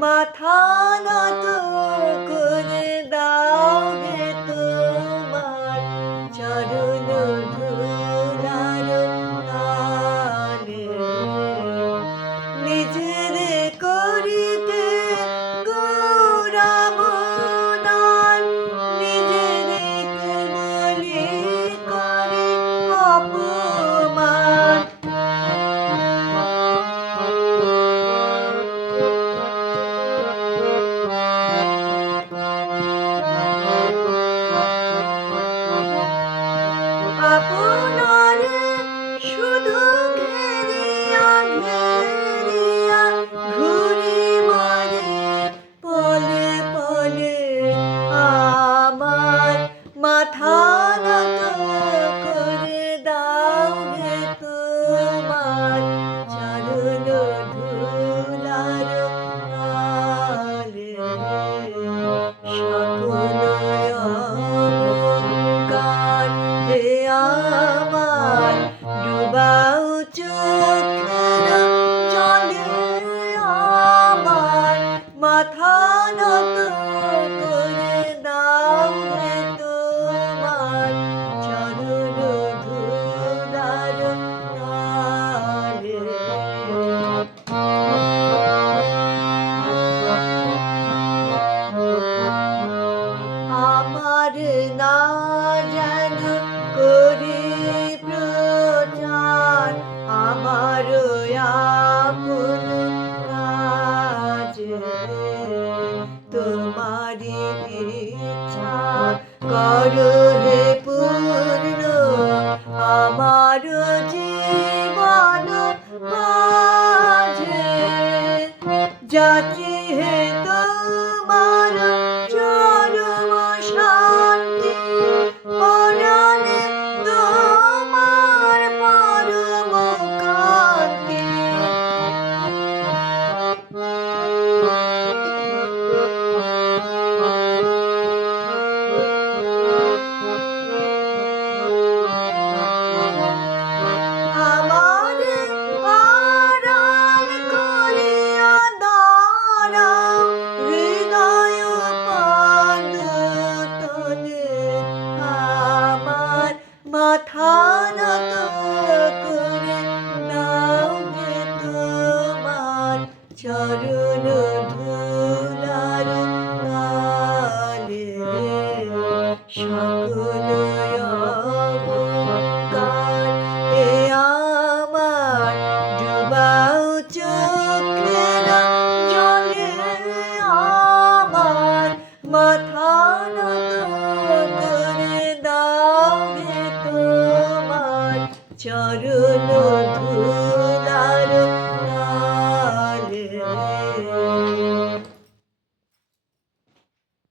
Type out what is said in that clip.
মাথা নত করে দাও হে তোমার চরণ ধুলার তালে নিজের করিতে গৌরবদান নিজের কেবলি করে অপমান আপনারে শুধু ঘেরিয়া ঘেরিয়া ঘুরি মারে পলে পলে আমার মাথা নত করে দাও হে তোমার চরণ ধুলার তালে সকল অহংকার হে আমার ডুবাও চোখের জলে আমার মাথা নত করে দাও হে তোমার চরণ ধুলার তালে আমার না যেন করি প্রচার আমার আপন কাজে তোমারি ইচ্ছা করো হে পূর্ণ আমার জীবন মাঝে যাচি হে তোমার চরম শান্তি পরাণে তোমার পরম কান্তি আমারে আড়াল করিয়া দাঁড়াও হৃদয় পাদতলে আমার মাথা নত করে দাও হে তোমার চরণ